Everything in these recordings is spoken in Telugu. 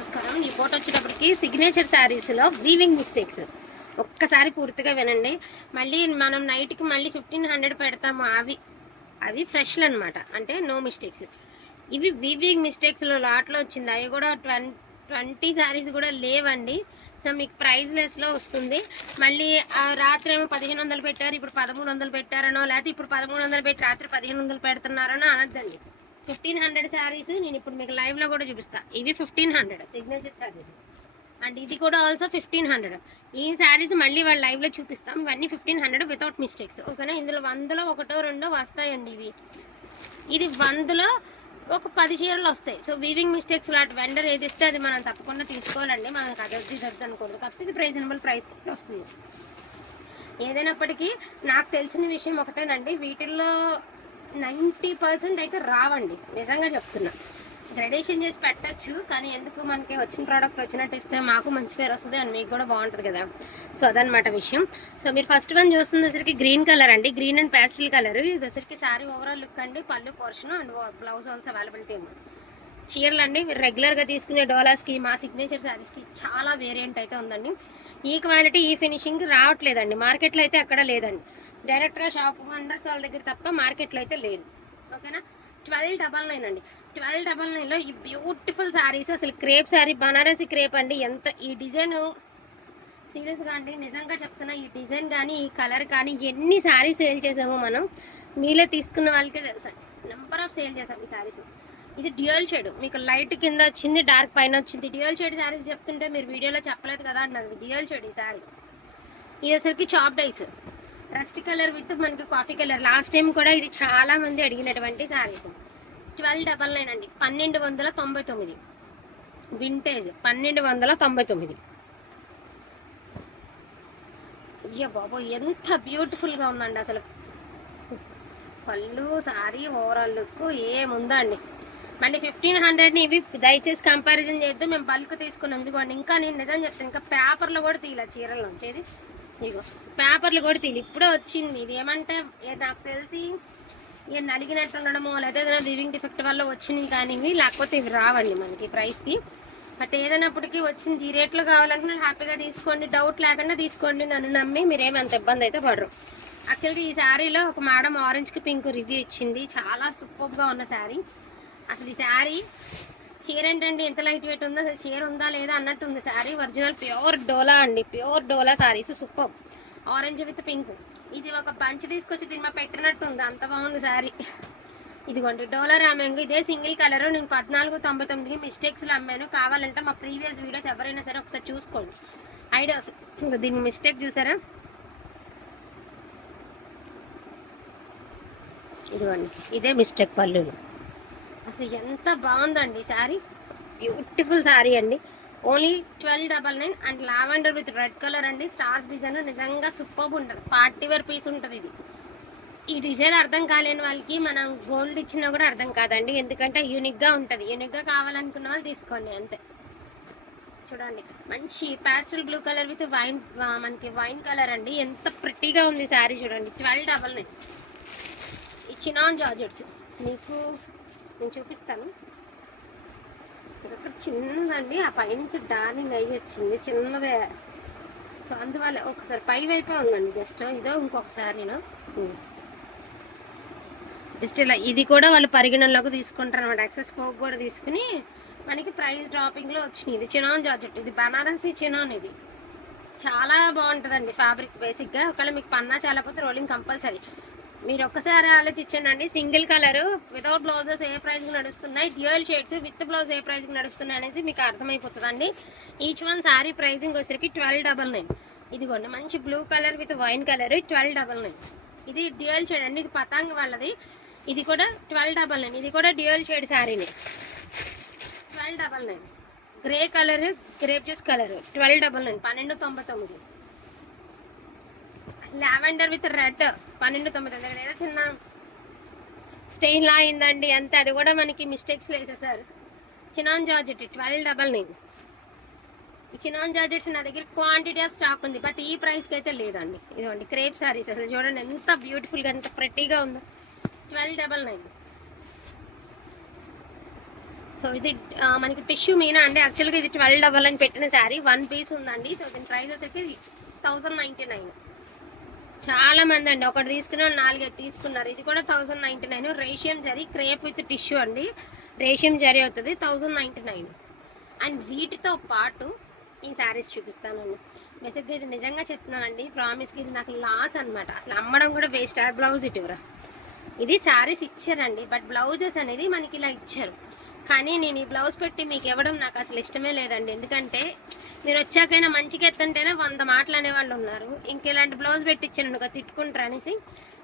నమస్కారం. ఈ ఫోటో వచ్చేటప్పటికి సిగ్నేచర్ శారీస్లో వీవింగ్ మిస్టేక్స్ ఒక్కసారి పూర్తిగా వినండి. మళ్ళీ మనం నైట్కి మళ్ళీ 1500 పెడతాము. అవి ఫ్రెష్లు అనమాట, అంటే నో మిస్టేక్స్. ఇవి వీవింగ్ మిస్టేక్స్లో లాట్లో వచ్చింది. అవి కూడా 20 శారీస్ కూడా లేవండి. సో మీకు ప్రైస్ లెస్లో వస్తుంది. మళ్ళీ రాత్రి ఏమో 1500 పెట్టారు, ఇప్పుడు 1300 పెట్టారనో, లేకపోతే ఇప్పుడు 1300 పెట్టి రాత్రి 1500 పెడుతున్నారనో అనొద్దండి. 1500 శారీస్ నేను ఇప్పుడు మీకు లైవ్లో కూడా చూపిస్తాను. ఇవి 1500 సిగ్నేచర్ శారీస్, అండ్ ఇది కూడా ఆల్సో 1500. ఈ శారీస్ మళ్ళీ వాళ్ళు లైవ్లో చూపిస్తాం. ఇవన్నీ 1500 వితౌట్ మిస్టేక్స్, ఓకేనా. ఇందులో 100లో ఒకటో రెండో వస్తాయండి. ఇది 100లో ఒక 10 చీరలు వస్తాయి. సో వీవింగ్ మిస్టేక్స్ లాంటి వెండర్ ఏది ఇస్తే అది మనం తప్పకుండా తీసుకోవాలండి. మనకు అదొద్ది దొద్దు అనకూడదు. కాకపోతే ఇది రీజనబుల్ ప్రైస్కి వస్తుంది. ఏదైనప్పటికీ నాకు తెలిసిన విషయం ఒకటేనండి, వీటిల్లో 90% అయితే రావండి, నిజంగా చెప్తున్నా. గ్రాడ్యుయేషన్ చేసి పెట్టచ్చు, కానీ ఎందుకు మనకి వచ్చిన ప్రోడక్ట్ వచ్చినట్టు ఇస్తే మాకు మంచి పేరు వస్తుంది అండ్ మీకు కూడా బాగుంటుంది కదా. సో అదనమాట విషయం. సో మీరు ఫస్ట్ వన్ చూస్తున్నసరికి గ్రీన్ కలర్ అండి, గ్రీన్ అండ్ ప్యాస్టల్ కలర్. ఇది వచ్చరికి శారీ ఓవరాల్ లుక్ అండి, పళ్ళు portion and blouse also availability ఉంది. చీరలు అండి మీరు రెగ్యులర్గా తీసుకునే డోలాస్కి, మా సిగ్నేచర్ శారీస్కి చాలా వేరియంట్ అయితే ఉందండి. ఈ క్వాలిటీ ఈ ఫినిషింగ్ రావట్లేదండి, మార్కెట్లో అయితే ఎక్కడ లేదండి. డైరెక్ట్గా షాప్ ఓనర్స్ వాళ్ళ దగ్గర తప్ప మార్కెట్లో అయితే లేదు, ఓకేనా. 1299 అండి. 1299లో ఈ బ్యూటిఫుల్ శారీస్, అసలు క్రేప్ శారీ, బనారసి క్రేప్ అండి. ఎంత ఈ డిజైన్ సీరియస్గా అండి, నిజంగా చెప్తున్నా. ఈ డిజైన్ కానీ ఈ కలర్ కానీ ఎన్ని శారీస్ సేల్ చేసామో మనం, మీలో తీసుకున్న వాళ్ళకే తెలుసండి. నెంబర్ ఆఫ్ సేల్ చేసాం ఈ శారీస్. ఇది డ్యూయల్ షేడ్, మీకు లైట్ కింద వచ్చింది, డార్క్ పైన వచ్చింది. డ్యూయల్ షేడ్ శారీస్ చెప్తుంటే మీరు వీడియోలో చెప్పలేదు కదా అంటున్నారు. ఇది డ్యూయల్ షేడ్ ఈ శారీ. ఇది వచ్చరికి chopped ice, rust colour with మనకి కాఫీ కలర్. లాస్ట్ టైం కూడా ఇది చాలా మంది అడిగినటువంటి శారీస్. 1299 అండి, 1299 వింటేజ్, 1299. అయ్యో బాబో ఎంత బ్యూటిఫుల్గా ఉందండి అసలు. పళ్ళు, శారీ, ఓవరాల్ లుక్ ఏముందా అండి. మళ్ళీ 1500ని ఇవి దయచేసి కంపారిజన్ చేద్దాం. మేము బల్క్ తీసుకున్నాం. ఇదిగోండి, ఇంకా నేను నిజం చెప్తాను, ఇంకా పేపర్లు కూడా తీయలే చీరలు వచ్చేది. ఇగో పేపర్లు కూడా తీయలే, ఇప్పుడే వచ్చింది. ఇది ఏమంటే నాకు తెలిసి ఏం నలిగినట్టు ఉండడమో, లేదా ఏదైనా వివింగ్ డిఫెక్ట్ వల్ల వచ్చినాయి కానీ ఇవి, లేకపోతే ఇవి రావండి మనకి ప్రైస్కి. బట్ ఏదైనప్పటికీ వచ్చింది. ఈ రేట్లో కావాలంటే హ్యాపీగా తీసుకోండి, డౌట్ లేకుండా తీసుకోండి. నన్ను నమ్మి మీరేమి అంత ఇబ్బంది అయితే పడరు. యాక్చువల్గా ఈ శారీలో ఒక మేడం ఆరెంజ్కి పింక్ రివ్యూ ఇచ్చింది, చాలా సూపర్గా ఉన్న శారీ. అసలు ఈ శారీ చీర ఏంటండి ఎంత లైట్ వెయిట్ ఉందో, అసలు చీర ఉందా లేదా అన్నట్టు ఉంది శారీ. ఒరిజినల్ ప్యూర్ డోలా అండి, pure dola saris. Super orange with pink. ఇది ఒక బంచ్ తీసుకొచ్చి దీని పెట్టినట్టు ఉంది, అంత బాగుంది శారీ. ఇదిగోండి డోలా రామ్యాంగ్, ఇదే సింగిల్ కలర్. నేను 1499కి మిస్టేక్స్లో అమ్మాను. కావాలంటే మా ప్రీవియస్ వీడియోస్ ఎవరైనా సరే ఒకసారి చూసుకోండి, ఐడియాస్. ఇంకా దీని మిస్టేక్ చూసారా, ఇదిగోండి ఇదే మిస్టేక్ పళ్ళులు. అసలు ఎంత బాగుందండి శారీ, బ్యూటిఫుల్ శారీ అండి. Only 1299 and lavender with red colour అండి. స్టార్స్ డిజైన్ నిజంగా సూపర్బ్ ఉంటుంది, పార్టీ వేర్ పీస్ ఉంటుంది ఇది. ఈ డిజైన్ అర్థం కాలేని వాళ్ళకి మనం గోల్డ్ ఇచ్చినా కూడా అర్థం కాదండి, ఎందుకంటే యూనిక్గా ఉంటుంది. యూనిక్గా కావాలనుకున్న వాళ్ళు తీసుకోండి అంతే. చూడండి మంచి ప్యాస్టల్ బ్లూ కలర్ విత్ మనకి వైన్ కలర్ అండి. ఎంత ప్రిటీగా ఉంది శారీ చూడండి. 1299. ఈ చినాన్ జార్జెట్స్ మీకు నేను చూపిస్తాను. ఇక్కడ చిన్నదండి, ఆ పైనుంచి డార్నింగ్ అయ్యి వచ్చింది చిన్నదే. సో అందువల్ల ఒకసారి పై వైపే ఉందండి జస్ట్. ఇదో ఇంకొకసారిను జస్ట్ ఇలా. ఇది కూడా వాళ్ళు పరిగణనలోకి తీసుకుంటారు అనమాట. ఎక్సెస్ పోక్ కూడా తీసుకుని మనకి ప్రైస్ డ్రాపింగ్లో వచ్చినాయి. ఇది చినాన్ జార్జెట్, ఇది బనారసి చినాన్. ఇది చాలా బాగుంటుందండి ఫ్యాబ్రిక్ బేసిక్గా. ఒకవేళ మీకు పన్నా చాలపోతే రోలింగ్ కంపల్సరీ. మీరు ఒక్కసారి ఆలోచించండి, సింగిల్ కలర్ వితౌట్ బ్లౌజెస్ ఏ ప్రైస్కి నడుస్తున్నాయి, డ్యూయల్ షేడ్స్ విత్ బ్లౌజ్ ఏ ప్రైస్కి నడుస్తున్నాయి అనేసి మీకు అర్థమైపోతుందండి. ఈచ్ వన్ శారీ ప్రైజింగ్ వచ్చేసరికి 1299. ఇదిగోండి మంచి blue colour with wine colour 1299. ఇది డ్యూయల్ షేడ్ అండి, ఇది పతాంగ్ వాళ్ళది. ఇది కూడా 1299. ఇది కూడా డ్యూయల్ షేడ్ శారీనే, 1299. Grey colour, grape juice colour 1299, 1299. Lavender with red 1299. దగ్గర ఏదో చిన్న స్టెయిన్ లా అయిందండి అంతే, అది కూడా మనకి మిస్టేక్స్ వేసేసారు. Chinon georgette 1299. ఈ చినాన్ జార్జెట్స్ నా దగ్గర క్వాంటిటీ ఆఫ్ స్టాక్ ఉంది, బట్ ఈ ప్రైస్కి అయితే లేదండి. ఇదిగోండి క్రేప్ శారీస్, అసలు చూడండి ఎంత బ్యూటిఫుల్గా ఎంత ప్రెట్టీగా ఉందో. 1299. సో ఇది మనకి టిష్యూ మీనా అండి. యాక్చువల్గా ఇది 12 అని పెట్టిన శారీ 1 పీస్ ఉందండి. సో దీని ప్రైస్ వచ్చేసి 1099. చాలా మంది అండి ఒకటి తీసుకున్న 4 తీసుకున్నారు. ఇది కూడా 1099. రేషియం జరీ క్రేప్ విత్ టిష్యూ అండి. రేషియం జరీ అవుతుంది 1099. అండ్ వీటితో పాటు ఈ శారీస్ చూపిస్తానండి. బేసిక్గా ఇది నిజంగా చెప్తున్నానండి, ప్రామిస్కి ఇది నాకు లాస్ అనమాట. అసలు అమ్మడం కూడా వేస్ట్. బ్లౌజ్ ఇటువరా, ఇది శారీస్ ఇచ్చారండి, బట్ బ్లౌజెస్ అనేది మనకి ఇలా ఇచ్చారు. కానీ నేను ఈ బ్లౌజ్ పెట్టి మీకు ఇవ్వడం నాకు అసలు ఇష్టమే లేదండి. ఎందుకంటే మీరు వచ్చాకైనా మంచిగా ఎత్తుంటేనే 100 మాటలు అనేవాళ్ళు ఉన్నారు. ఇంక ఇలాంటి బ్లౌజ్ పెట్టించాను తిట్టుకుంటారు అనేసి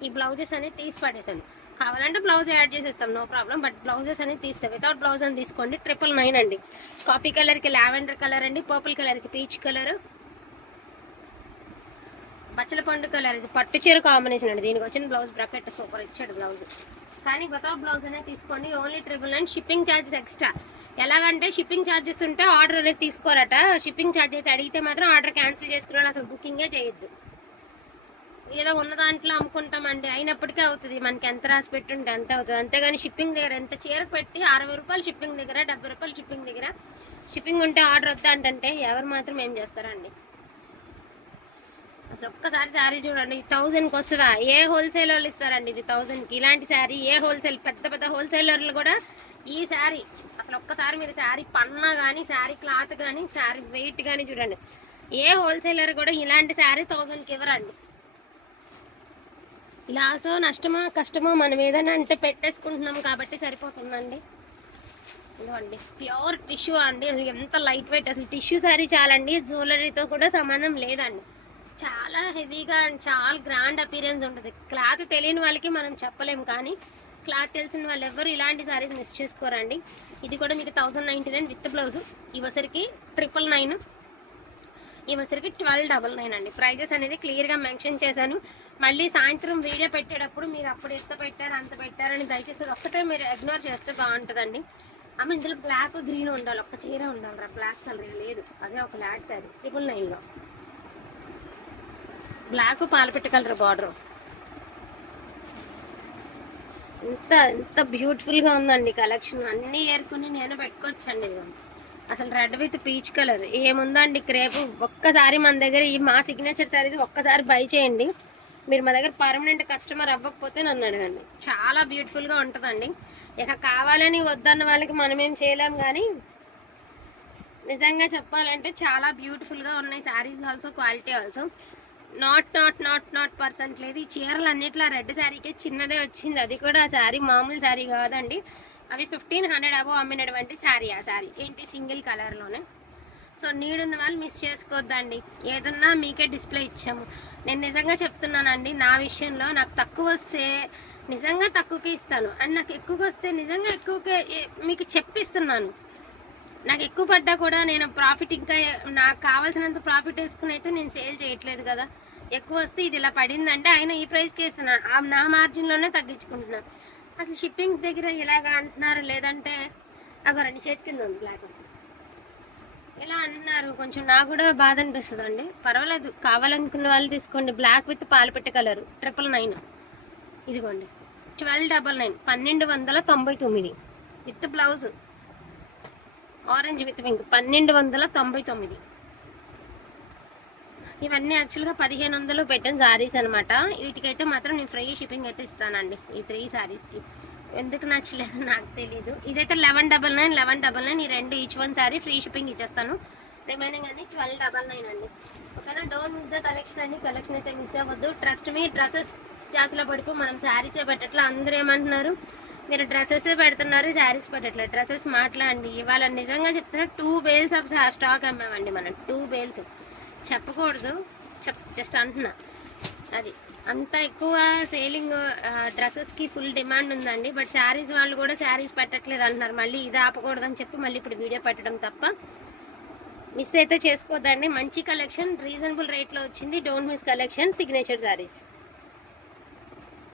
ఈ బ్లౌజెస్ అనేది తీసి పడేసాను. కావాలంటే బ్లౌజ్ యాడ్ చేసేస్తాం, నో ప్రాబ్లం. బట్ బ్లౌజెస్ అనేది తీస్తాం. వితౌట్ బ్లౌజ్ అని తీసుకోండి. 999 అండి. కాఫీ కలర్కి లావెండర్ కలర్ అండి, పర్పుల్ కలర్కి పీచ్ కలర్, బచ్చల పండు కలర్. ఇది పట్టు చీర కాంబినేషన్ అండి. దీనికి వచ్చిన బ్లౌజ్ బ్రాకెట్ సూపర్ ఇచ్చాడు బ్లౌజ్. కానీ వితౌట్ బ్లౌజ్ అనేది తీసుకోండి. ఓన్లీ 999. Shipping charges extra. ఎలాగంటే షిప్పింగ్ ఛార్జెస్ ఉంటే ఆర్డర్ అనేది తీసుకోరట. షిప్పింగ్ ఛార్జ్ అయితే అడిగితే మాత్రం ఆర్డర్ క్యాన్సిల్ చేసుకున్నాడు. అసలు బుకింగే చేయొద్దు. ఏదో ఉన్న దాంట్లో అమ్ముకుంటామండి, అయినప్పటికీ అవుతుంది. మనకి ఎంత రాసి పెట్టుంటే అంతే అవుతుంది. అంతేగాని షిప్పింగ్ దగ్గర ఎంత చీర పెట్టి 60 రూపాయలు షిప్పింగ్ దగ్గర, 70 రూపాయలు షిప్పింగ్ దగ్గర, షిప్పింగ్ ఉంటే ఆర్డర్ వద్దా అంటే ఎవరు మాత్రం ఏం చేస్తారండి. అసలు ఒక్కసారి శారీ చూడండి. 1000కి వస్తుందా? ఏ హోల్సేల్ వాళ్ళు ఇస్తారండి ఇది 1000కి? ఇలాంటి శారీ ఏ హోల్సేల్, పెద్ద పెద్ద హోల్సేలర్లు కూడా ఈ శారీ అసలు ఒక్కసారి మీరు శారీ పన్నా కానీ, శారీ క్లాత్ కానీ, శారీ వెయిట్ కానీ చూడండి. ఏ హోల్సేలర్ కూడా ఇలాంటి శారీ 1000కి ఇవ్వరండి. లాసో నష్టమో కష్టమో మనం ఏదైనా అంటే పెట్టేసుకుంటున్నాం కాబట్టి సరిపోతుందండి. ఇదిగోండి ప్యూర్ టిష్యూ అండి. అసలు ఎంత లైట్ వెయిట్, అసలు టిష్యూ శారీ చాలండి. జ్యువెలరీతో కూడా సంబంధం లేదండి. చాలా హెవీగా అండ్ చాలా గ్రాండ్ అపీరెన్స్ ఉంటుంది. క్లాత్ తెలియని వాళ్ళకి మనం చెప్పలేము, కానీ క్లాత్ తెలిసిన వాళ్ళు ఎవరు ఇలాంటి శారీస్ మిస్ చేసుకోరండి. ఇది కూడా మీకు 1099 విత్ బ్లౌజు. ఇవసరికి 999, ఇవసరికి 1299 అండి. ప్రైజెస్ అనేది క్లియర్గా మెన్షన్ చేశాను. మళ్ళీ సాయంత్రం వీడియో పెట్టేటప్పుడు మీరు అప్పుడు ఎంత పెట్టారు అంత పెట్టారని దయచేసి ఒక్కటే మీరు ఇగ్నోర్ చేస్తే బాగుంటుందండి. ఆమె ఇందులో బ్లాక్ గ్రీన్ ఉండాలి, ఒక్క చీర ఉండాలి. బ్లాక్ కలర్ లేదు, అదే ఒక లాడ్ శారీ 999లో. బ్లాక్ పాలపెట్ట కలర్ బార్డర్. ఎంత బ్యూటిఫుల్గా ఉందండి కలెక్షన్. అన్నీ ఏరుకుని నేను పెట్టుకోవచ్చండి. అసలు రెడ్ విత్ పీచ్ కలర్ ఏముందండి క్రేపు. ఒక్కసారి మన దగ్గర ఈ మా సిగ్నేచర్ శారీస్ ఒక్కసారి బై చేయండి. మీరు మా దగ్గర పర్మనెంట్ కస్టమర్ అవ్వకపోతే నన్ను అడగండి. చాలా బ్యూటిఫుల్గా ఉంటుందండి. ఇక కావాలని వద్దన్న వాళ్ళకి మనం ఏం చేయలేం, కానీ నిజంగా చెప్పాలంటే చాలా బ్యూటిఫుల్గా ఉన్నాయి saris. Also quality also not percent లేదు. ఈ చీరలు అన్నిట్లో రెడ్ శారీకే చిన్నదే వచ్చింది. అది కూడా ఆ శారీ మామూలు శారీ కాదండి. అవి 1500 అబో అమ్మినటువంటి శారీ. ఆ శారీ ఏంటి సింగిల్ కలర్లోనే. సో నీడున్న వాళ్ళు మిస్ చేసుకోవద్దండి. ఏదన్నా మీకే డిస్ప్లే ఇచ్చాము. నేను నిజంగా చెప్తున్నానండి, నా విషయంలో నాకు తక్కువ వస్తే నిజంగా తక్కువకే ఇస్తాను, అండ్ నాకు ఎక్కువగా వస్తే నిజంగా ఎక్కువకే మీకు చెప్పిస్తున్నాను. నాకు ఎక్కువ పడ్డా కూడా నేను ప్రాఫిట్ ఇంకా నాకు కావాల్సినంత ప్రాఫిట్ వేసుకుని అయితే నేను సేల్ చేయట్లేదు కదా. ఎక్కువ వస్తే ఇది ఇలా పడిందంటే ఆయన ఈ ప్రైస్కి వేస్తున్నాను, నా మార్జిన్లోనే తగ్గించుకుంటున్నాను. అసలు షిప్పింగ్స్ దగ్గర ఇలాగ అంటున్నారు, లేదంటే అగో 2 చేతి కింద ఉంది బ్లాక్ ఇలా అంటున్నారు. కొంచెం నాకు కూడా బాధ అనిపిస్తుంది అండి. పర్వాలేదు, కావాలనుకున్న వాళ్ళు తీసుకోండి. బ్లాక్ విత్ పాలపెట్ట కలరు 999. ఇదిగోండి 1299, 1299 with blouse. Orange with pink 1299. ఇవన్నీ యాక్చువల్గా 1500 పెట్టిన శారీస్ అనమాట. వీటికైతే మాత్రం నేను ఫ్రీ షిప్పింగ్ అయితే ఇస్తానండి. ఈ 3 శారీస్కి ఎందుకు నచ్చలేదు నాకు తెలీదు. ఇదైతే 1199 ఈ 2 ఈచ్ 1 శారీ ఫ్రీ షిప్పింగ్ ఇచ్చేస్తాను. రిమైనింగ్ అన్ని 1299 అండి. ఓకేనా? డోంట్ మిస్ ద కలెక్షన్ అండి. కలెక్షన్ అయితే మిస్ అవ్వద్దు. ట్రస్ట్ మీ, డ్రెస్సెస్ జాస్లో పడిపో మనం శారీసే పెట్టట్లా. అందరూ ఏమంటున్నారు, మీరు డ్రెస్సెస్ పెడుతున్నారు శారీస్ పెట్టట్లేదు. డ్రెస్సెస్ మాట్లాడండి. ఇవాళ నిజంగా చెప్తున్నా 2 బేల్స్ ఆఫ్ స్టాక్ అమ్మామండి మనం. 2 బేల్స్ చెప్పకూడదు, జస్ట్ అంటున్నా. అది అంత ఎక్కువ సేలింగ్. డ్రెస్సెస్కి ఫుల్ డిమాండ్ ఉందండి. బట్ శారీస్ వాళ్ళు కూడా శారీస్ పెట్టట్లేదు అంటున్నారు. మళ్ళీ ఇది ఆపకూడదని చెప్పి మళ్ళీ ఇప్పుడు వీడియో పెట్టడం తప్ప. మిస్ అయితే చేసుకోవద్దండి. మంచి కలెక్షన్ రీజనబుల్ రేట్లో వచ్చింది. Don't miss collection. Signature saris.